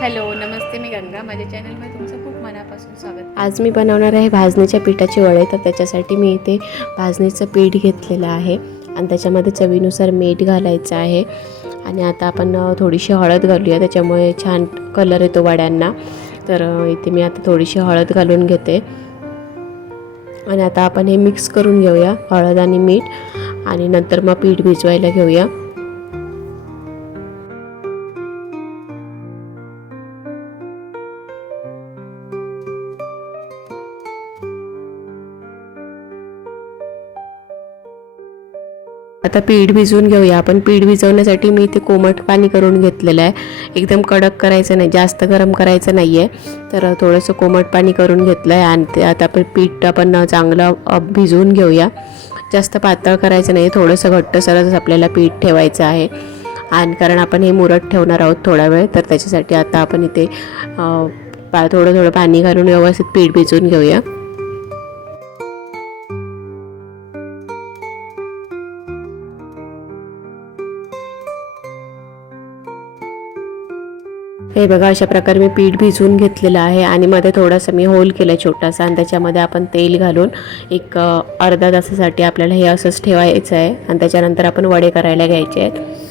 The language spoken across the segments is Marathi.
हॅलो नमस्ते मी गंगा. माझ्या चॅनलमध्ये तुमचं खूप मनापासून स्वागत. आज मी बनवणार आहे भाजणीच्या पिठाची वळे तर त्याच्यासाठी मी इथे भाजणीचं पीठ घेतलेलं आहे आणि त्याच्यामध्ये चवीनुसार मीठ घालायचं आहे. आणि आता आपण थोडीशी हळद घालूया. त्याच्यामुळे छान कलर येतो वड्यांना. तर इथे मी आता थोडीशी हळद घालून घेते. आणि आता आपण हे मिक्स करून घेऊया हळद आणि मीठ. आणि नंतर मग पीठ भिजवायला घेऊया. आता पीठ भिजवून घेऊया. आपण पीठ भिजवण्यासाठी मी इथे कोमट पाणी करून घेतलेलं आहे. एकदम कडक करायचं नाही जास्त गरम करायचं नाही आहे तर थोडंसं कोमट पाणी करून घेतलं आहे आणि ते आता आपण पीठ आपण चांगलं भिजवून घेऊया. जास्त पातळ करायचं नाही थोडंसं घट्टसरच आपल्याला पीठ ठेवायचं आहे. आणि कारण आपण हे मुरत ठेवणार आहोत थोडा वेळ तर त्याच्यासाठी आता आपण इथे पा थोडं थोडं पाणी घालून व्यवस्थित पीठ भिजवून घेऊया. हे बघा अशा प्रकारे मी पीठ भिजवून घेतलेलं आहे आणि मध्ये थोडासा मी होल केला छोटासा आणि त्याच्यामध्ये आपण तेल घालून एक अर्धा तासासाठी आपल्याला हे असंच ठेवायचं आहे आणि त्याच्यानंतर आपण वडे करायला घ्यायचे आहेत.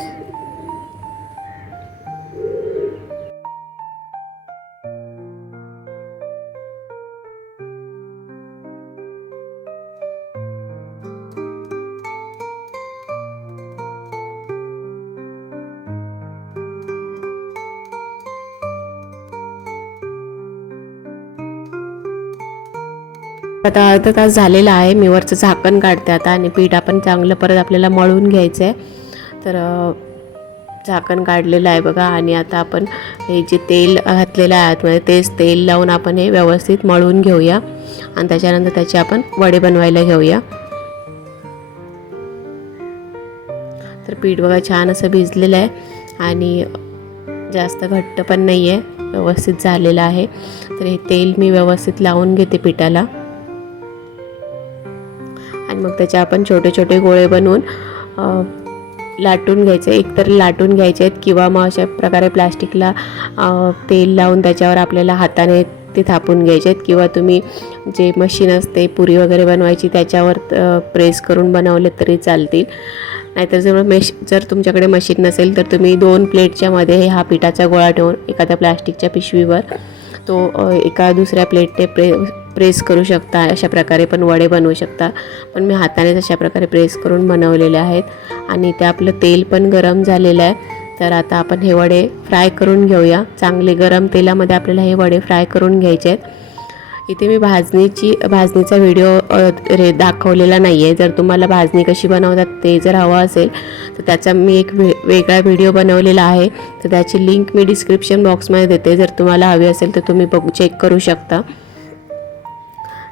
आता अर्धा तास झालेला आहे. मी वरचं झाकण काढते आता आणि पीठ आपण चांगलं परत आपल्याला मळून घ्यायचं आहे तर झाकण काढलेलं आहे बघा आणि आता आपण हे जे तेल घातलेलं आहे आतमध्ये तेच तेल लावून आपण हे व्यवस्थित मळून घेऊया. आणि त्याच्यानंतर त्याचे आपण वडे बनवायला घेऊया. तर पीठ बघा छान असं भिजलेलं आहे आणि जास्त घट्ट पण नाही आहे व्यवस्थित झालेलं आहे. तर हे तेल मी व्यवस्थित लावून घेते पिठाला. आणि मग त्याचे आपण छोटे छोटे गोळे बनवून लाटून घ्यायचे. एकतर लाटून घ्यायचे आहेत किंवा मग अशा प्रकारे प्लास्टिकला तेल लावून त्याच्यावर आपल्याला हाताने ते थापून घ्यायचे आहेत. किंवा तुम्ही जे मशीन असते पुरी वगैरे बनवायची त्याच्यावर प्रेस करून बनवले तरी चालतील. नाहीतर जर मेश जर तुमच्याकडे मशीन नसेल तर तुम्ही दोन प्लेटच्या मध्ये हा पिठाचा गोळा ठेवून एखाद्या प्लास्टिकच्या पिशवीवर तो एका दुसऱ्या प्लेटने प्रे प्रेस करू शकता अशा प्रकारे पण वडे बनवू शकता. पण मी हातानेच अशा प्रकारे प्रेस करून बनवलेले आहेत. आणि ते आपलं तेल पण गरम झालेलं आहे. तर आता आपण हे वडे फ्राय करून घेऊया. चांगले गरम तेलामध्ये आपल्याला हे वडे फ्राय करून घ्यायचे आहेत. इथे मी भाजणीची भाजणीचा व्हिडिओ रे दाखवलेला नाही आहे जर तुम्हाला भाजणी कशी बनवतात ते जर हवं असेल तर त्याचा मी एक वे वेगळा व्हिडिओ बनवलेला आहे. तर त्याची लिंक मी डिस्क्रिप्शन बॉक्समध्ये देते. जर तुम्हाला हवी असेल तर तुम्ही बघू चेक करू शकता.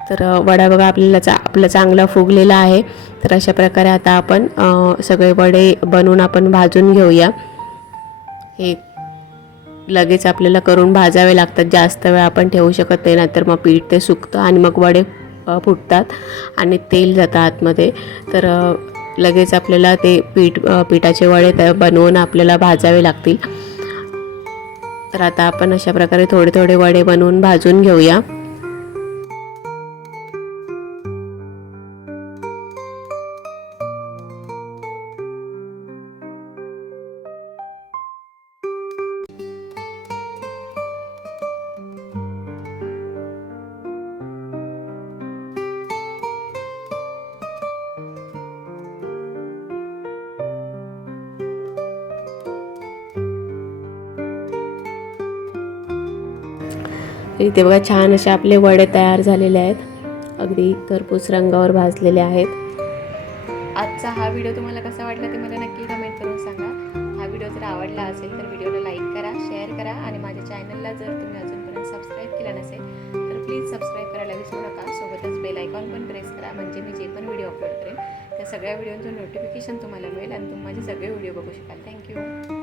तर वडा बघा आपल्याला चा आपला चांगला फुगलेला आहे. तर अशा प्रकारे आता आपण सगळे वडे बनवून आपण भाजून घेऊया. हे लगेच आपल्याला करून भाजावे लागतात. जास्त वेळ आपण ठेवू शकत नाही नाहीतर मग पीठ ते सुकतं आणि मग वडे फुटतात आणि तेल जातं आतमध्ये. तर लगेच आपल्याला ते पीठ पिठाचे वडे त्या बनवून आपल्याला भाजावे लागतील. तर आता आपण अशा प्रकारे थोडे थोडे वडे बनवून भाजून घेऊया. इथे बघा छान असे आपले वडे तयार झालेले आहेत. अगदी खरपूस रंगावर भाजलेले आहेत. आजचा हा व्हिडिओ तुम्हाला कसा वाटला ते मला नक्की कमेंट करून सांगा. हा व्हिडिओ जर आवडला असेल तर व्हिडिओला लाईक करा शेअर करा आणि माझ्या चॅनलला जर तुम्ही अजूनपर्यंत सबस्क्राईब केला नसेल तर प्लीज सबस्क्राईब करायला विसरू नका. सोबतच बेल आयकॉन पण प्रेस करा. म्हणजे मी जे पण व्हिडिओ अपलोड करेन त्या सगळ्या व्हिडिओचं नोटिफिकेशन तुम्हाला मिळेल आणि तुम्ही माझे सगळे व्हिडिओ बघू शकाल. थँक्यू